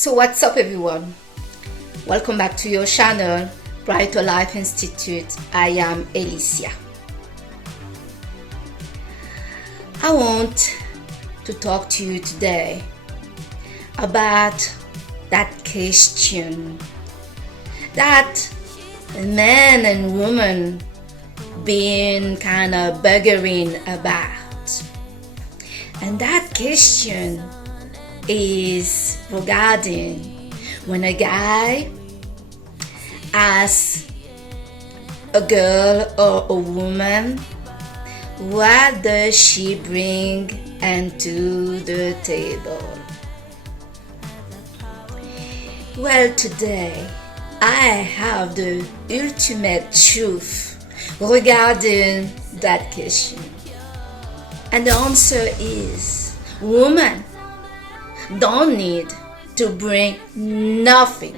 So what's up everyone? Welcome back to your channel, Brighter Life Institute. I am Alicia. I want to talk to you today about that question that men and women been kind of buggering about. And that question is regarding when a guy asks a girl or a woman, what does she bring into the table? Well, today I have the ultimate truth regarding that question. And the answer is, women don't need to bring nothing,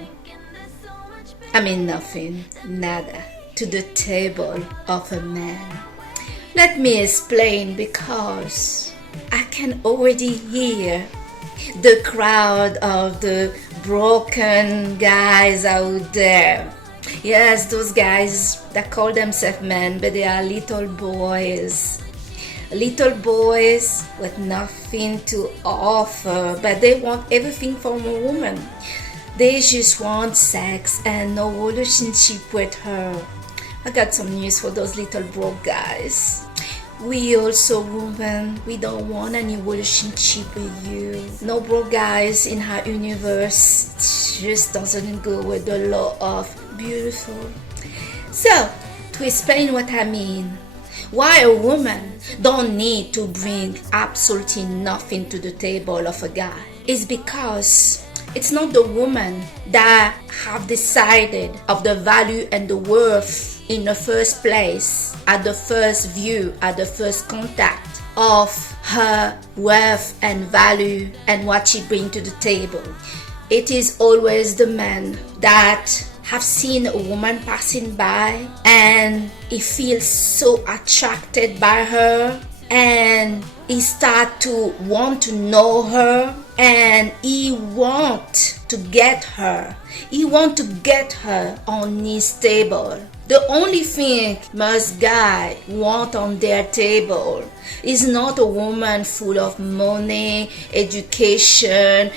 nada, to the table of a man. Let me explain, because I can already hear the crowd of the broken guys out there. Yes, those guys that call themselves men, but they are little boys. Little boys with nothing to offer, but they want everything from a woman. They just want sex and no relationship with her. I got some news for those little broke guys. We also women, we don't want any relationship with you. No broke guys in our universe. Just doesn't go with the law of beautiful. So, to explain what I mean, why a woman don't need to bring absolutely nothing to the table of a guy is because it's not the woman that have decided of the value and the worth in the first place, at the first view, at the first contact of her worth and value and what she brings to the table. It is always the man that have seen a woman passing by and he feels so attracted by her and he start to want to know her and he want to get her. He want to get her on his table. The only thing most guys want on their table is not a woman full of money, education,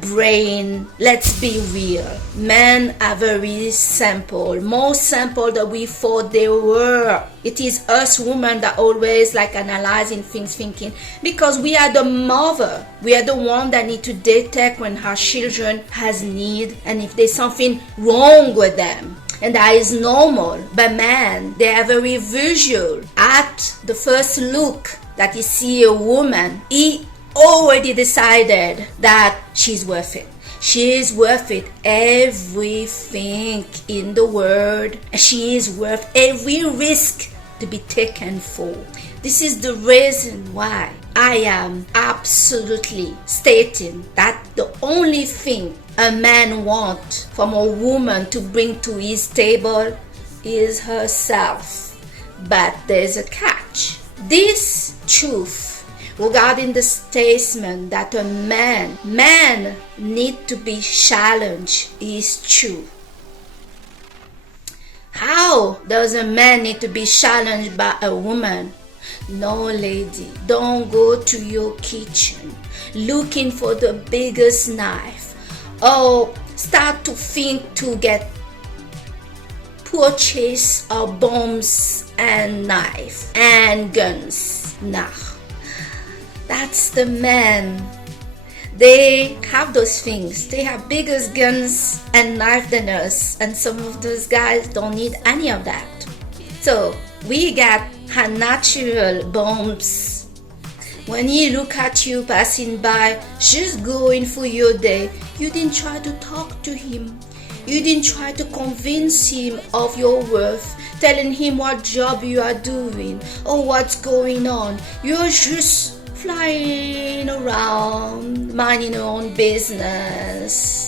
brain. Let's be real. Men are very simple, more simple than we thought they were. It is us women that always like analyzing things, thinking, because we are the mother. We are the one that need to detect when our children has need and if there's something wrong with them. And that is normal. But men, they are very visual. At the first look that you see a woman, he already decided that she's worth it. She is worth it. Everything in the world. She is worth every risk to be taken for. This is the reason why I am absolutely stating that the only thing a man wants from a woman to bring to his table is herself. But there's a catch. This truth regarding the statement that a man need to be challenged is true. How does a man need to be challenged by a woman? No, lady, don't go to your kitchen looking for the biggest knife. Or start to think to get purchase of bombs and knife and guns. Nah, that's the men. They have those things. They have bigger guns and knife than us, and some of those guys don't need any of that. So we got natural bombs. When he look at you passing by, just going for your day, you didn't try to talk to him. You didn't try to convince him of your worth, telling him what job you are doing or what's going on. You're just flying around, minding your own business.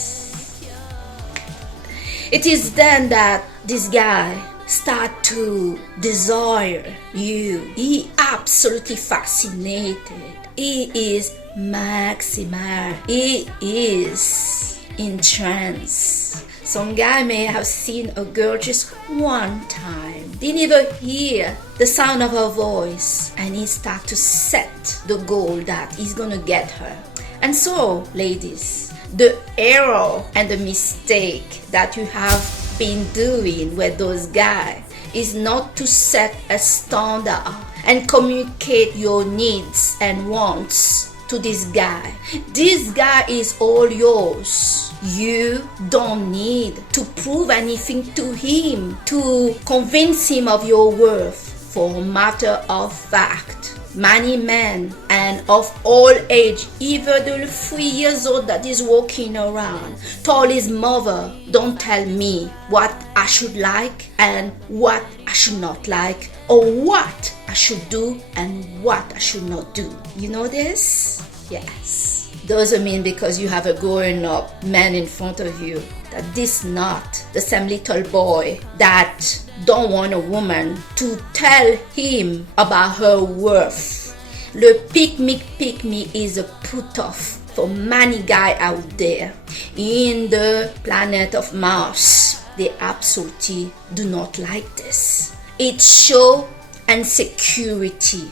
It is then that this guy start to desire you. He absolutely fascinated. He is maximal. He is in trance. Some guy may have seen a girl just one time, didn't even hear the sound of her voice, and he start to set the goal that he's gonna get her. And so, ladies, the error and the mistake that you have been doing with those guys is not to set a standard and communicate your needs and wants to this guy. This guy is all yours. You don't need to prove anything to him to convince him of your worth. For a matter of fact, many men and of all age, even the 3 years old that is walking around, told his mother, don't tell me what I should like and what I should not like, or what I should do and what I should not do. You know this? Yes. Doesn't mean because you have a grown up man in front of you that this not the same little boy that don't want a woman to tell him about her worth. The pick me is a put off for many guys out there in the planet of Mars. They absolutely do not like this. It shows insecurity.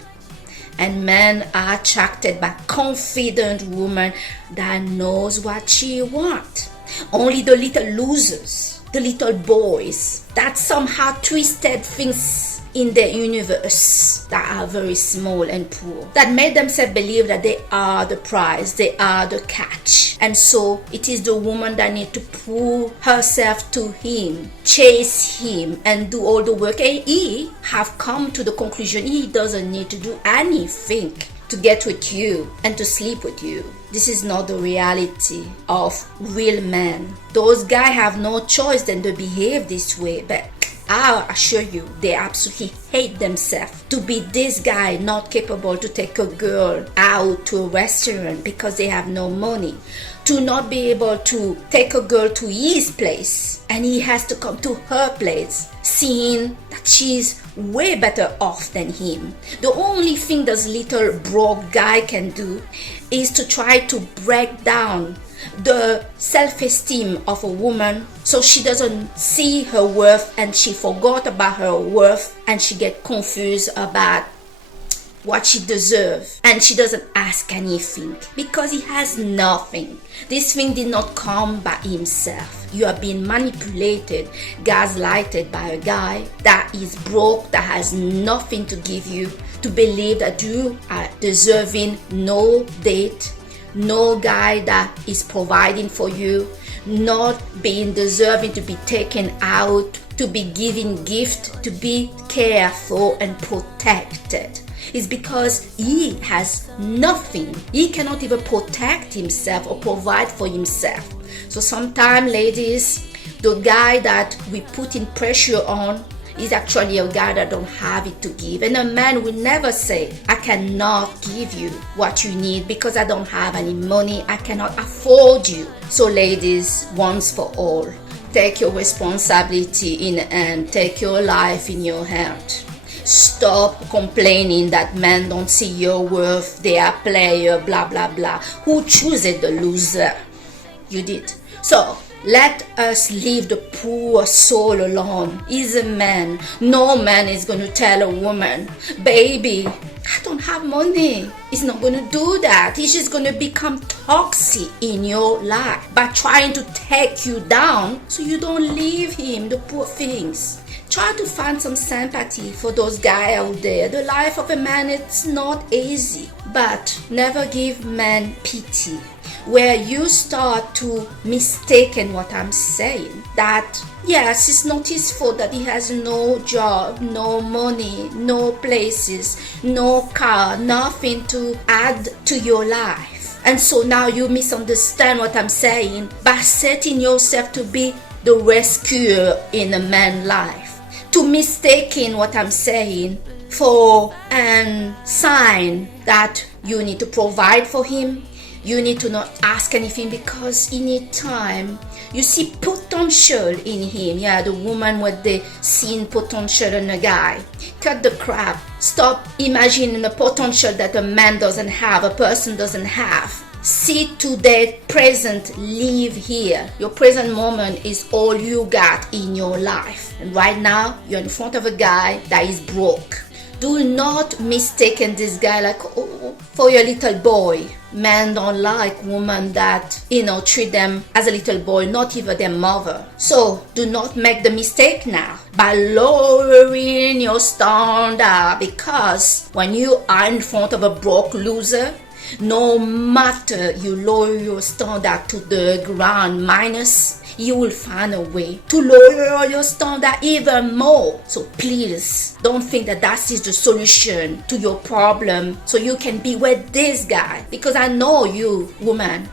And men are attracted by confident women that knows what she wants. Only the little losers, the little boys that somehow twisted things in their universe that are very small and poor, that made themselves believe that they are the prize, they are the catch. And so it is the woman that needs to prove herself to him, chase him, and do all the work. And he have come to the conclusion he doesn't need to do anything to get with you and to sleep with you. This is not the reality of real men. Those guys have no choice than to behave this way. But I assure you, they absolutely hate themselves to be this guy not capable to take a girl out to a restaurant because they have no money, to not be able to take a girl to his place and he has to come to her place, seeing that she's way better off than him. The only thing this little broke guy can do is to try to break down the self-esteem of a woman so she doesn't see her worth and she forgot about her worth and she get confused about what she deserves, and she doesn't ask anything because he has nothing. This thing did not come by himself. You are being manipulated, gaslighted by a guy that is broke, that has nothing to give you, to believe that you are deserving no date, no guy that is providing for you, not being deserving to be taken out, to be given gift, to be cared for and protected. It's because he has nothing. He cannot even protect himself or provide for himself. So sometimes, ladies, the guy that we put in pressure on is actually a guy that don't have it to give. And a man will never say, I cannot give you what you need because I don't have any money. I cannot afford you. So ladies, once for all, take your responsibility in hand. Take your life in your hand. Stop complaining that men don't see your worth, they are player, blah, blah, blah. Who chooses the loser? You did. So, let us leave the poor soul alone. He's a man. No man is going to tell a woman, baby, I don't have money. He's not going to do that. He's just going to become toxic in your life by trying to take you down so you don't leave him, the poor things. Try to find some sympathy for those guys out there. The life of a man, it's not easy. But never give men pity. Where you start to mistaken what I'm saying. That, yes, it's not his fault that he has no job, no money, no places, no car, nothing to add to your life. And so now you misunderstand what I'm saying by setting yourself to be the rescuer in a man's life. To mistaking what I'm saying for a sign that you need to provide for him. You need to not ask anything because he needs time. You see potential in him. Yeah, the woman with the seen potential in a guy. Cut the crap. Stop imagining the potential that a man doesn't have, a person doesn't have. see today, present, live here. Your present moment is all you got in your life. And right now, you're in front of a guy that is broke. Do not mistake this guy like, oh, for your little boy. Men don't like women that, treat them as a little boy, not even their mother. So do not make the mistake now by lowering your standard, because when you are in front of a broke loser, no matter you lower your standard to the ground minus, you will find a way to lower your standard even more. So please don't think that is the solution to your problem so you can be with this guy. Because I know you, woman,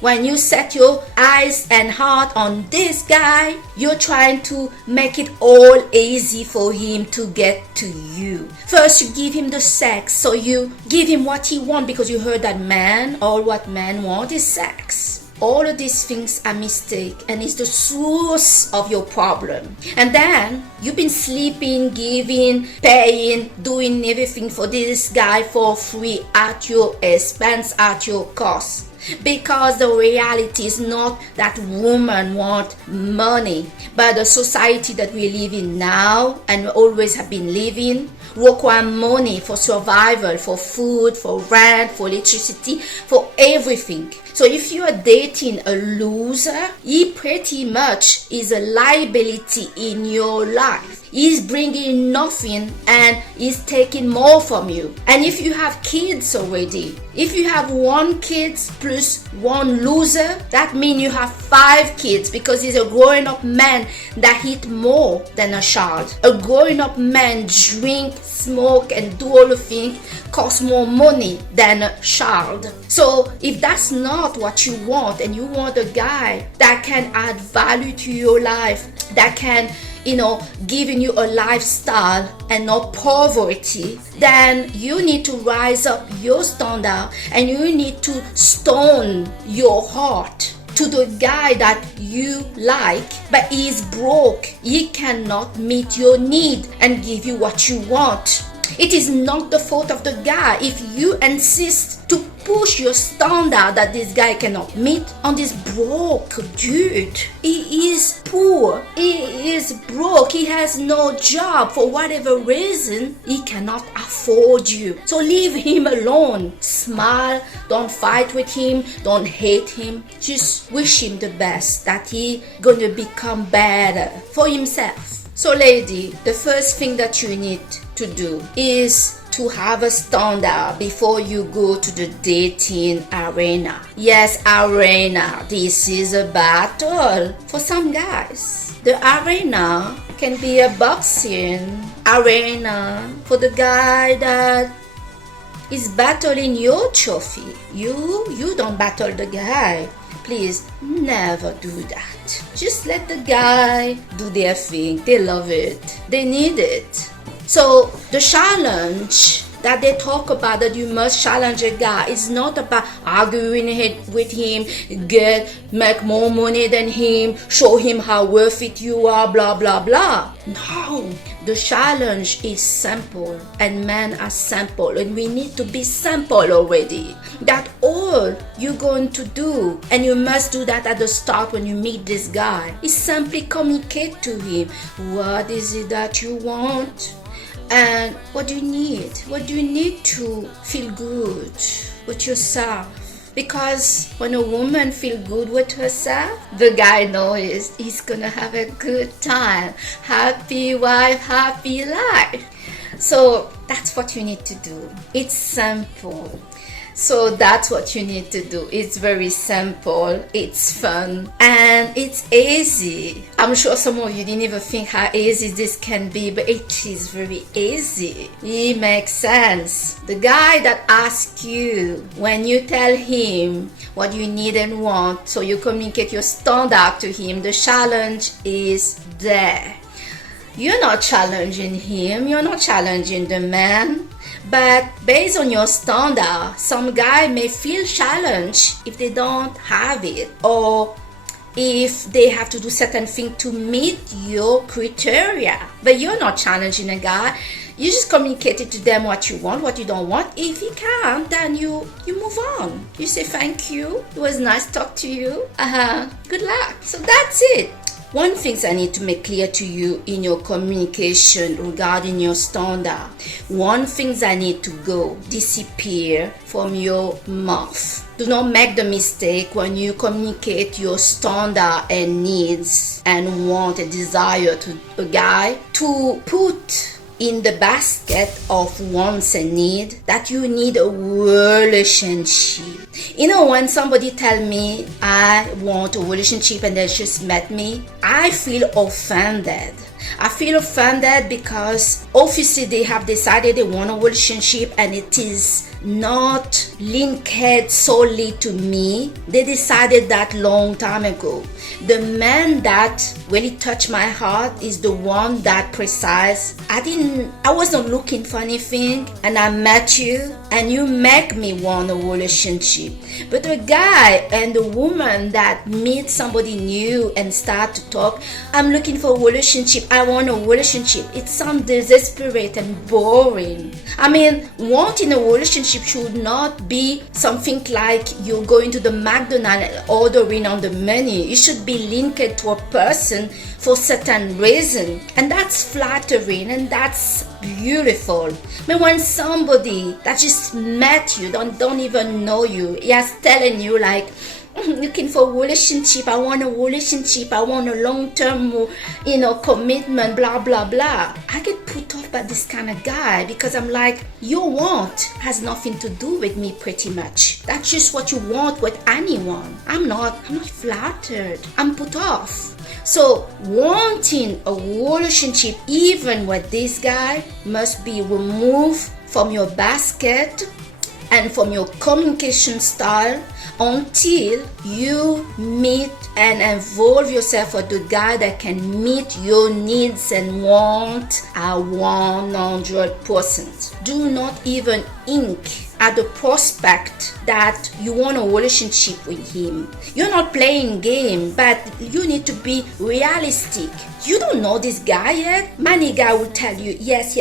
when you set your eyes and heart on this guy, you're trying to make it all easy for him to get to you. First, you give him the sex, so you give him what he wants, because you heard that all what men want is sex. All of these things are mistake, and it's the source of your problem. And then you've been sleeping, giving, paying, doing everything for this guy for free at your expense, at your cost. Because the reality is not that women want money, but the society that we live in now and always have been living require money for survival, for food, for rent, for electricity, for everything. So if you are dating a loser, he pretty much is a liability in your life. He's bringing nothing and he's taking more from you. And if you have kids already, if you have 1 kid plus 1 loser, that means you have 5 kids, because he's a growing up man that hit more than a child. A growing up man drink, smoke and do all the things costs more money than a child. So if that's not what you want, and you want a guy that can add value to your life, that can giving you a lifestyle and not poverty, then you need to rise up your standard, and you need to stone your heart to the guy that you like, but he is broke. He cannot meet your need and give you what you want. It is not the fault of the guy if you insist to push your standard that this guy cannot meet on this broke dude. He is poor. He is broke. He has no job. For whatever reason, he cannot afford you. So leave him alone. Smile. Don't fight with him. Don't hate him. Just wish him the best, that he gonna become better for himself. So lady, the first thing that you need to do is to have a standard before you go to the dating arena. Yes, arena. This is a battle for some guys. The arena can be a boxing arena for the guy that is battling your trophy. You don't battle the guy. Please never do that. Just let the guy do their thing. They love it. They need it. So the challenge that they talk about, that you must challenge a guy, is not about arguing with him, make more money than him, show him how worth it you are, blah blah blah. No, the challenge is simple, and men are simple, and we need to be simple already. That all you're going to do, and you must do that at the start when you meet this guy, is simply communicate to him. What is it that you want? And what do you need? What do you need to feel good with yourself? Because when a woman feels good with herself, the guy knows he's gonna have a good time. Happy wife, happy life. So that's what you need to do. It's simple. So that's what you need to do. It's very simple, it's fun, and it's easy. I'm sure some of you didn't even think how easy this can be, but it is very easy. It makes sense. The guy that asks you, when you tell him what you need and want, so you communicate your standard to him, the challenge is there. You're not challenging him, you're not challenging the man. But based on your standard, some guy may feel challenged if they don't have it, or if they have to do certain things to meet your criteria. But you're not challenging a guy. You just communicate it to them what you want, what you don't want. If he can't, then you move on. You say thank you. It was nice to talk to you. Good luck. So that's it. One thing I need to make clear to you in your communication regarding your standard. One thing I need to disappear from your mouth. Do not make the mistake when you communicate your standard and needs and want and desire to a guy to put in the basket of wants and need that you need a relationship. You know, when somebody tell me I want a relationship and they just met me, I feel offended. I feel offended because obviously they have decided they want a relationship and it is not linked solely to me. They decided that long time ago. The man that really touched my heart is the one that precise. I wasn't looking for anything and I met you and you make me want a relationship. But the guy and the woman that meet somebody new and start to talk, I'm looking for a relationship, I want a relationship. It sounds desperate and boring. I mean, wanting a relationship should not be something like you're going to the McDonald's and ordering on the menu. It should be linked to a person for certain reason, and that's flattering and that's beautiful. But when somebody that just met you, don't even know you, is telling you like, looking for a relationship, I want a relationship, I want a long-term, commitment, blah, blah, blah. I get put off by this kind of guy because I'm like, your want has nothing to do with me pretty much. That's just what you want with anyone. I'm not flattered. I'm put off. So wanting a relationship even with this guy must be removed from your basket and from your communication style until you meet and involve yourself with the guy that can meet your needs and want at 100%. Do not even ink at the prospect that you want a relationship with him. You're not playing game, but you need to be realistic. You don't know this guy yet. Many guy will tell you, yes,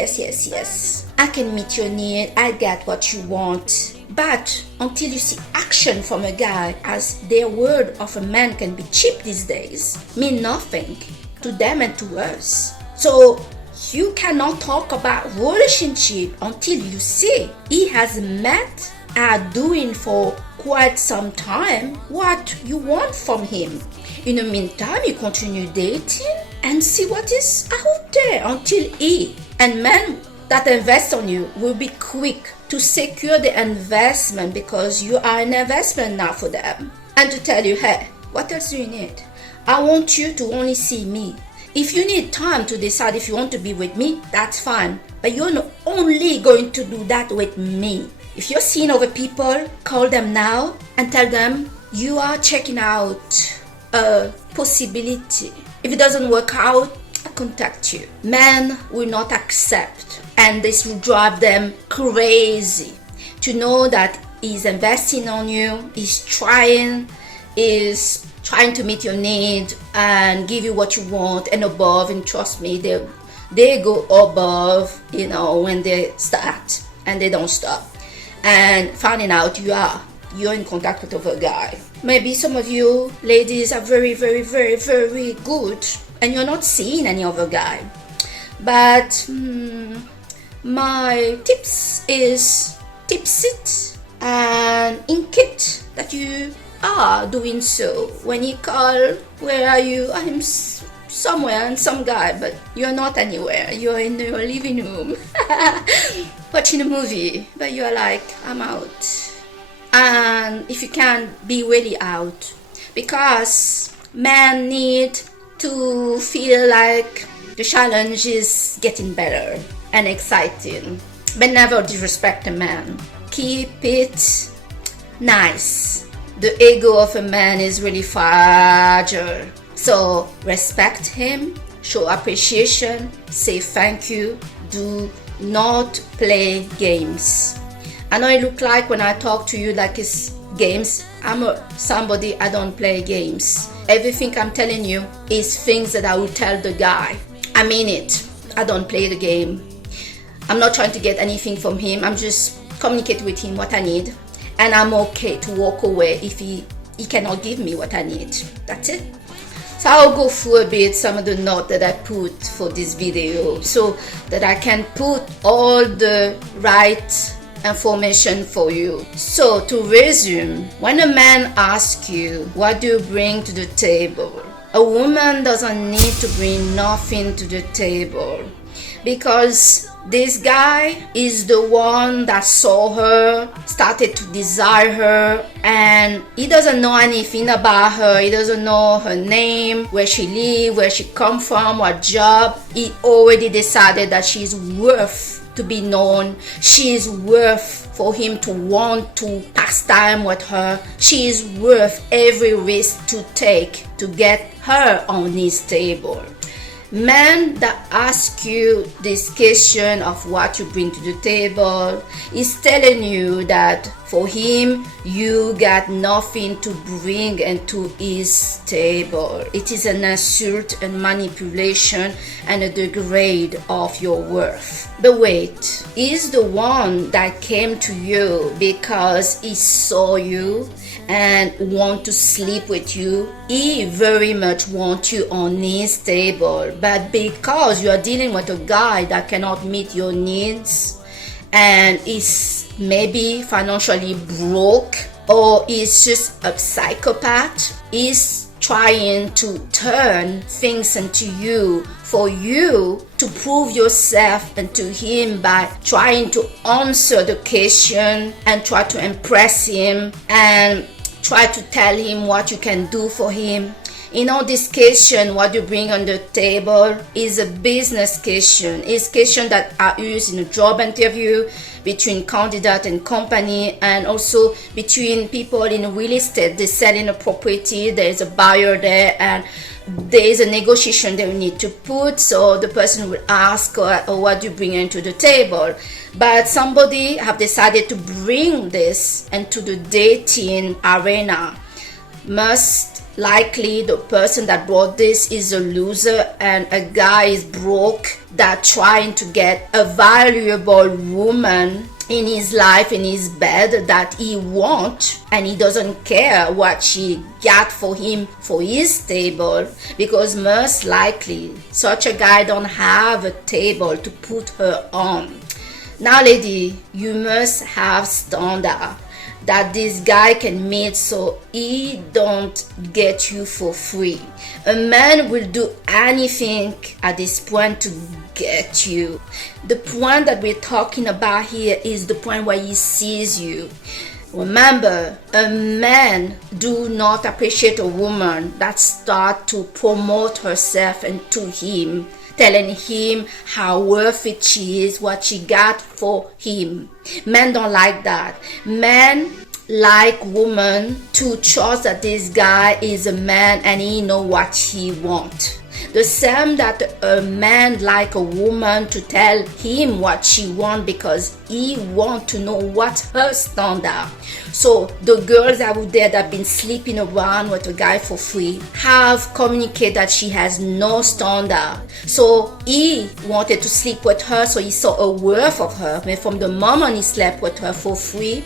I can meet your need, I get what you want. But until you see action from a guy, as their word of a man can be cheap these days, mean nothing to them and to us. So you cannot talk about relationship until you see he has met and doing for quite some time what you want from him. In the meantime, you continue dating and see what is out there until he and men that invest on you will be quick to secure the investment because you are an investment now for them, and to tell you, hey, what else do you need? I want you to only see me. If you need time to decide if you want to be with me, that's fine, but you're not only going to do that with me. If you're seeing other people, call them now and tell them you are checking out a possibility. If it doesn't work out, I'll contact you. Men will not accept, and this will drive them crazy to know that he's investing on you, he's trying to meet your need and give you what you want and above. And trust me, they go above, when they start, and they don't stop. And finding out you're in contact with other guy. Maybe some of you ladies are very, very, very, very good and you're not seeing any other guy. But my tips is it and ink it that you are doing so. When you call, where are you? I'm somewhere and some guy, but you're not anywhere. You're in your living room watching a movie, but you're like, I'm out. And if you can, be really out, because men need to feel like the challenge is getting better and exciting. But never disrespect a man. Keep it nice. The ego of a man is really fragile. So respect him, show appreciation, say thank you. Do not play games. I know it look like when I talk to you like it's games. Somebody, I don't play games. Everything I'm telling you is things that I will tell the guy. I mean it. I don't play the game. I'm not trying to get anything from him. I'm just communicate with him what I need, and I'm okay to walk away if he cannot give me what I need. That's it. So I'll go through a bit some of the notes that I put for this video so that I can put all the right information for you. So to resume, when a man asks you, what do you bring to the table? A woman doesn't need to bring nothing to the table, because this guy is the one that saw her, started to desire her, and he doesn't know anything about her. He doesn't know her name, where she lives, where she come from, what job. He already decided that she's worth to be known. She is worth for him to want to pass time with her. She is worth every risk to take to get her on his table. Men that ask you this question of what you bring to the table is telling you that for him you got nothing to bring into his table. It is an insult and manipulation and a degrade of your worth. But wait, he's the one that came to you because he saw you and want to sleep with you. He very much wants you on his table, but because you are dealing with a guy that cannot meet your needs and is maybe financially broke, or is just a psychopath, is trying to turn things into you for you to prove yourself and to him by trying to answer the question and try to impress him and try to tell him what you can do for him. In all this question, what you bring on the table is a business question. It's question that are used in a job interview between candidate and company, and also between people in real estate. They're selling a property, there's a buyer there, and there is a negotiation they need to put. So the person will ask, what do you bring into the table? But somebody have decided to bring this into the dating arena. Most likely the person that brought this is a loser, and a guy is broke that trying to get a valuable woman in his life, in his bed, that he wants, and he doesn't care what she got for him for his table, because most likely such a guy don't have a table to put her on. Now lady, you must have standard that this guy can meet, so he don't get you for free. A man will do anything at this point to get you. The point that we're talking about here is the point where he sees you. Remember, a man do not appreciate a woman that start to promote herself and to him, telling him how worth it she is, what she got for him. Men don't like that. Men like women to trust that this guy is a man and he know what he want. The same that a man like a woman to tell him what she want, because he want to know what's her standard. So the girls out there that have been sleeping around with a guy for free have communicated that she has no standard. So he wanted to sleep with her, so he saw a worth of her. But from the moment he slept with her for free,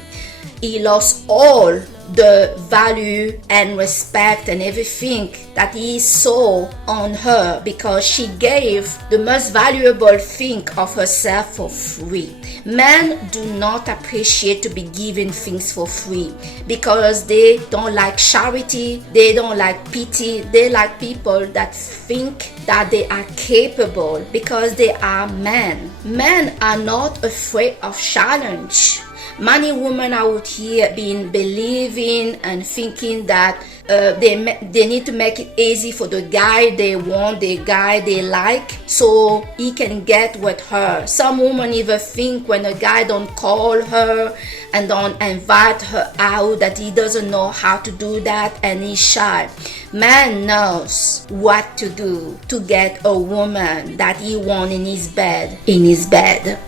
he lost all the value and respect and everything that he saw on her, because she gave the most valuable thing of herself for free. Men do not appreciate to be given things for free because they don't like charity, they don't like pity, they like people that think that they are capable because they are men. Men are not afraid of challenge. Many women out here been believing and thinking that they need to make it easy for the guy they want, the guy they like, so he can get with her. Some women even think when a guy don't call her and don't invite her out that he doesn't know how to do that and he's shy. Man knows what to do to get a woman that he want in his bed.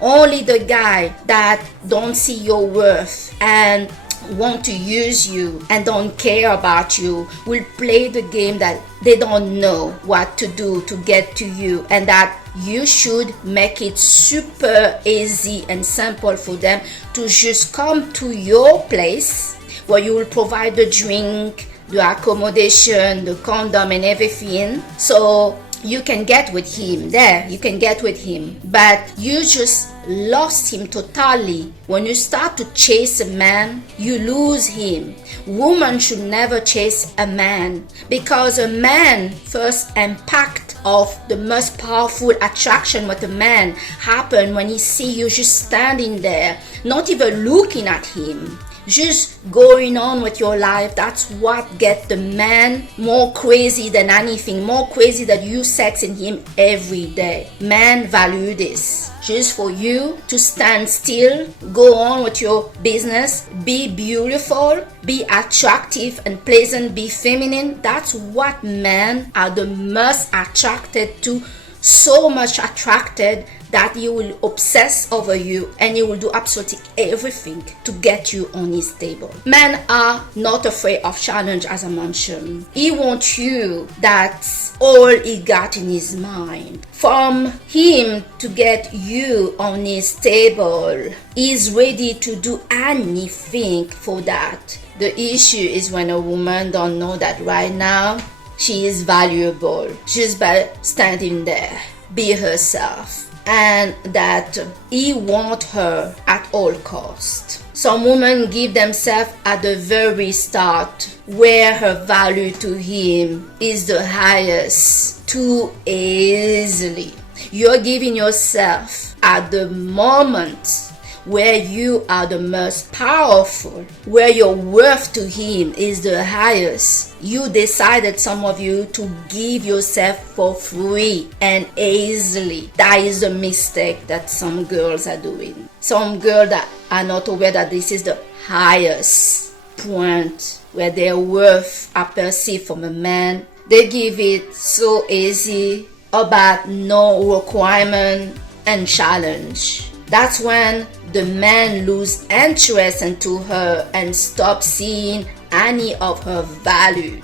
Only the guy that don't see your worth and want to use you and don't care about you will play the game that they don't know what to do to get to you, and that you should make it super easy and simple for them to just come to your place where you will provide the drink, the accommodation, the condom and everything. So you can get with him there, you can get with him, but you just lost him totally. When you start to chase a man, you lose him. Women should never chase a man, because a man first impact of the most powerful attraction with a man happen when he see you just standing there, not even looking at him, just going on with your life. That's what gets the man more crazy than anything, more crazy than you sexing him every day. Men value this. Just for you to stand still, go on with your business, be beautiful, be attractive and pleasant, be feminine. That's what men are the most attracted to, so much attracted that he will obsess over you and he will do absolutely everything to get you on his table. Men are not afraid of challenge, as I mentioned. He wants you. That's all he got in his mind. From him to get you on his table, he's ready to do anything for that. The issue is when a woman don't know that right now she is valuable just by standing there, be herself, and that he want her at all cost. Some women give themselves at the very start where her value to him is the highest too easily. You're giving yourself at the moment where you are the most powerful, where your worth to him is the highest. You decided, some of you, to give yourself for free and easily. That is a mistake that some girls are doing. Some girls that are not aware that this is the highest point where their worth are perceived from a man. They give it so easy, about no requirement and challenge. That's when the man lose interest into her and stop seeing any of her value.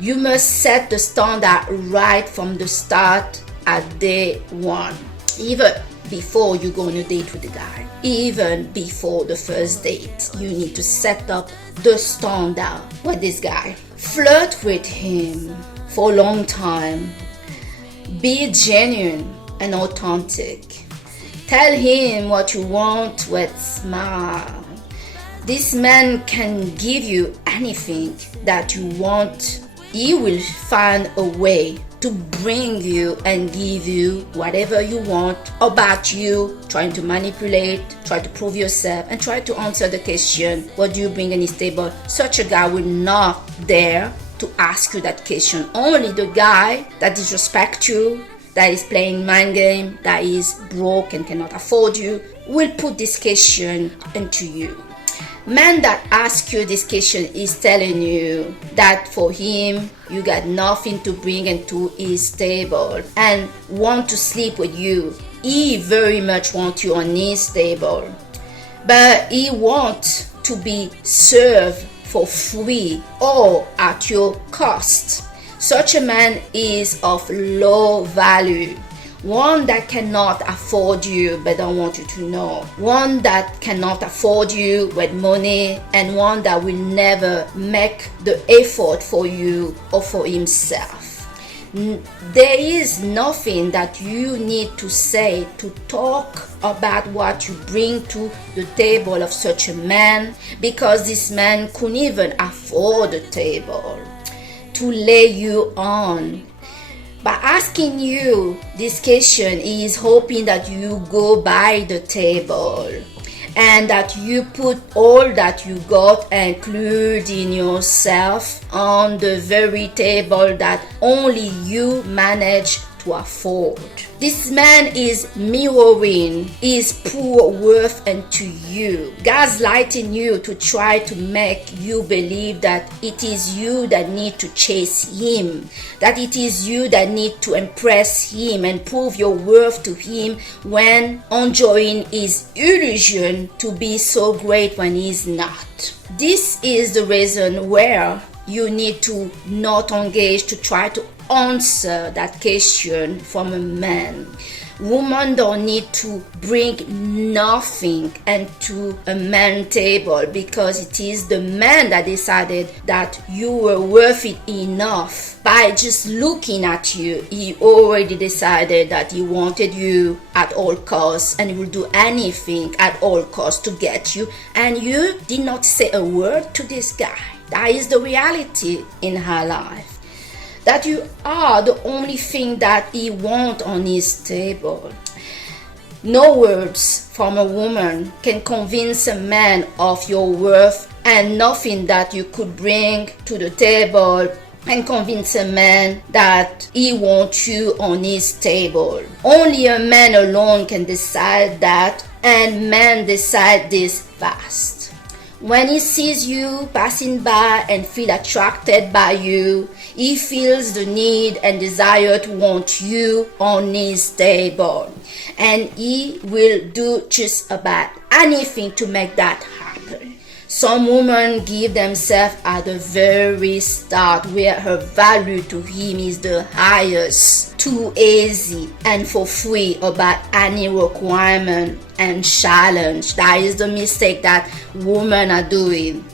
You must set the standard right from the start at day one. Even before you go on a date with the guy, even before the first date, you need to set up the standard with this guy. Flirt with him for a long time. Be genuine and authentic. Tell him what you want with smile. This man can give you anything that you want. He will find a way to bring you and give you whatever you want about you, trying to manipulate, try to prove yourself, and try to answer the question, what do you bring on his table? Such a guy will not dare to ask you that question. Only the guy that disrespects you, that is playing mind game, that is broke and cannot afford you, will put this question into you. Man that asks you this question is telling you that for him, you got nothing to bring into his table and want to sleep with you. He very much wants you on his table, but he wants to be served for free or at your cost. Such a man is of low value. One that cannot afford you but don't want you to know. One that cannot afford you with money, and one that will never make the effort for you or for himself. There is nothing that you need to say to talk about what you bring to the table of such a man, because this man couldn't even afford the table to lay you on. By asking you this question, he is hoping that you go by the table and that you put all that you got, including yourself, on the very table that only you manage to afford. This man is mirroring his poor worth unto you, gaslighting you to try to make you believe that it is you that need to chase him, that it is you that need to impress him and prove your worth to him, when enjoying his illusion to be so great when he's not. This is the reason where you need to not engage to try to answer that question from a man. Women don't need to bring nothing into a man's table, because it is the man that decided that you were worth it enough. By just looking at you, he already decided that he wanted you at all costs and he will do anything at all costs to get you, and you did not say a word to this guy. That is the reality in her life. That you are the only thing that he wants on his table. No words from a woman can convince a man of your worth, and nothing that you could bring to the table and convince a man that he wants you on his table. Only a man alone can decide that, and men decide this fast. When he sees you passing by and feel attracted by you, he feels the need and desire to want you on his table. And he will do just about anything to make that happen. Some women give themselves at the very start, where her value to him is the highest, too easy and for free about any requirement and challenge. That is the mistake that women are doing,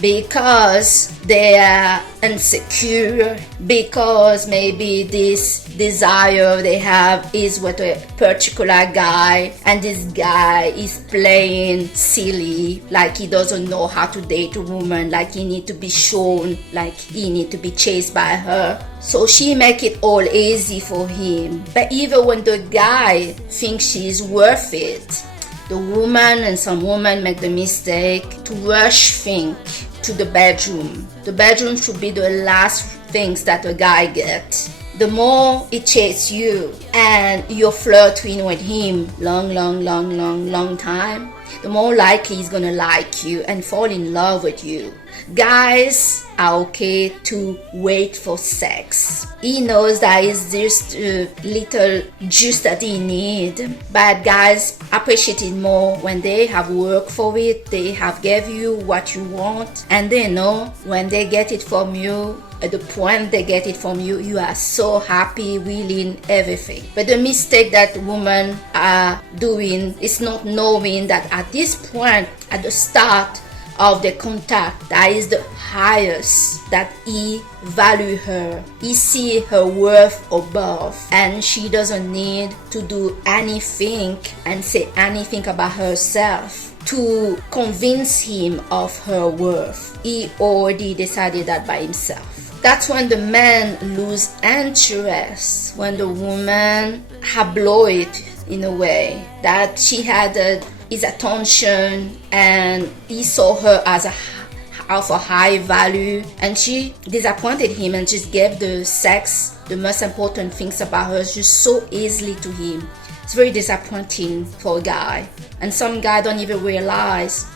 because they are insecure, because maybe this desire they have is with a particular guy, and this guy is playing silly, like he doesn't know how to date a woman, like he need to be shown, like he need to be chased by her. So she make it all easy for him. But even when the guy thinks she's worth it, the woman and some women make the mistake to rush things to the bedroom. The bedroom should be the last things that a guy gets. The more he chases you and you're flirting with him long time, the more likely he's gonna like you and fall in love with you. Guys are okay to wait for sex. He knows that it's just a little juice that he needs, but guys appreciate it more when they have worked for it, they have gave you what you want, and they know when they get it from you, at the point they get it from you, you are so happy, willing, everything. But the mistake that women are doing is not knowing that at this point, at the start of the contact, that is the highest that he value her. He see her worth above, and she doesn't need to do anything and say anything about herself to convince him of her worth. He already decided that by himself. That's when the man lose interest, when the woman have blow it in a way that she had his attention and he saw her as of a high value, and she disappointed him and just gave the sex, the most important things about her, just so easily to him. It's very disappointing for a guy, and some guys don't even realize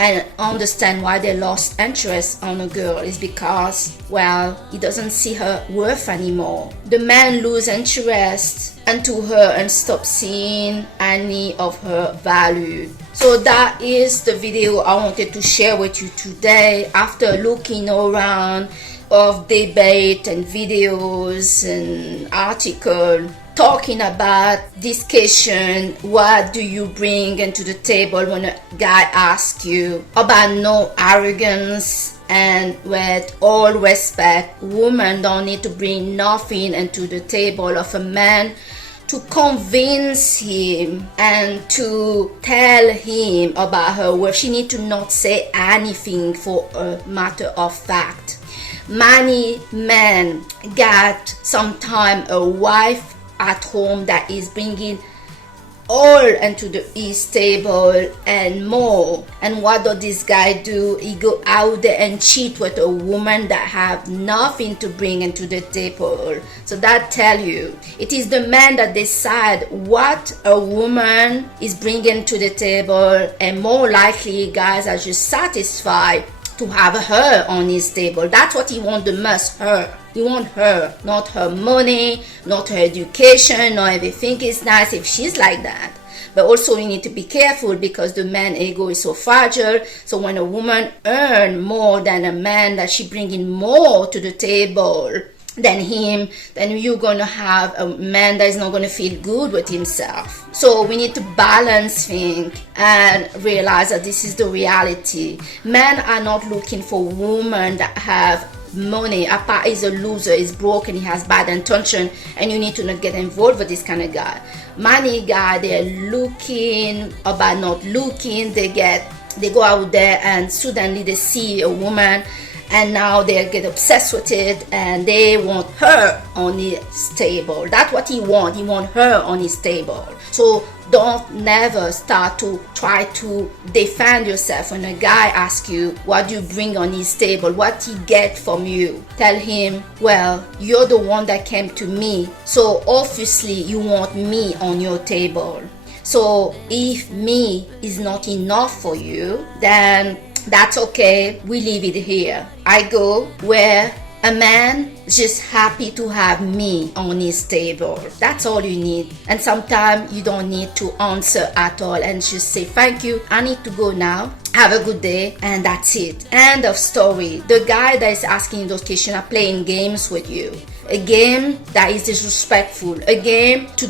and understand why they lost interest on a girl is because, well, he doesn't see her worth anymore. The man lose interest into her and stop seeing any of her value. So that is the video I wanted to share with you today. After looking around of debate and videos and articles talking about this question, what do you bring into the table when a guy asks you, about no arrogance, and with all respect, women don't need to bring nothing into the table of a man to convince him and to tell him about her worth. She need to not say anything for a matter of fact. Many men got sometime a wife at home that is bringing all into his table and more. And what does this guy do? He go out there and cheat with a woman that have nothing to bring into the table. So that tell you, it is the man that decide what a woman is bringing to the table, and more likely guys are just satisfied to have her on his table. That's what he want the most, her. He want her, not her money, not her education, not everything is nice if she's like that. But also we need to be careful because the man ego is so fragile. So when a woman earn more than a man, that she bringing more to the table than him, then you're gonna have a man that is not gonna feel good with himself. So we need to balance things and realize that this is the reality. Men are not looking for women that have money. Apart is a loser, is broken, he has bad intention, and you need to not get involved with this kind of guy. Money guy, they're looking about not looking. They go out there and suddenly they see a woman and now they get obsessed with it and they want her on his table. That's what he want. He want her on his table. So don't never start to try to defend yourself when a guy asks you what do you bring on his table, what he get from you. Tell him, well, you're the one that came to me, so obviously you want me on your table. So if me is not enough for you, then that's okay, we leave it here. I go where a man is just happy to have me on his table. That's all you need. And sometimes you don't need to answer at all and just say thank you, I need to go now, have a good day, and that's it. End of story. The guy that is asking those questions are playing games with you. A game that is disrespectful, a game to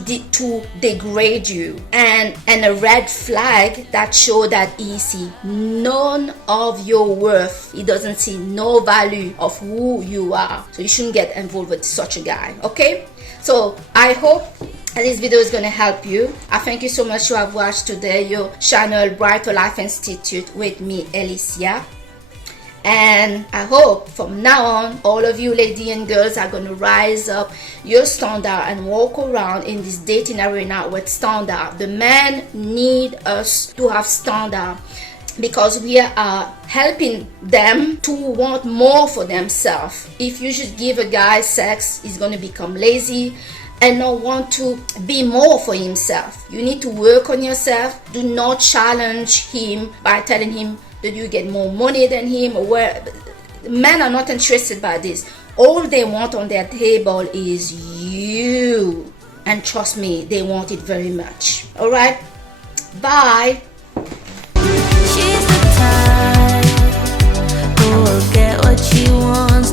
degrade you, and a red flag that show that he see none of your worth. He doesn't see no value of who you are. So you shouldn't get involved with such a guy, okay? So I hope this video is going to help you. I thank you so much to have watched today your channel Brighter Life Institute with me, Alicia. And I hope from now on, all of you ladies and girls are going to rise up your standard and walk around in this dating arena with standard. The men need us to have standard because we are helping them to want more for themselves. If you just give a guy sex, he's going to become lazy and not want to be more for himself. You need to work on yourself. Do not challenge him by telling him that you get more money than him, or where men are not interested by this. All they want on their table is you, and trust me, they want it very much. All right, bye. She's the type who will get what she wants.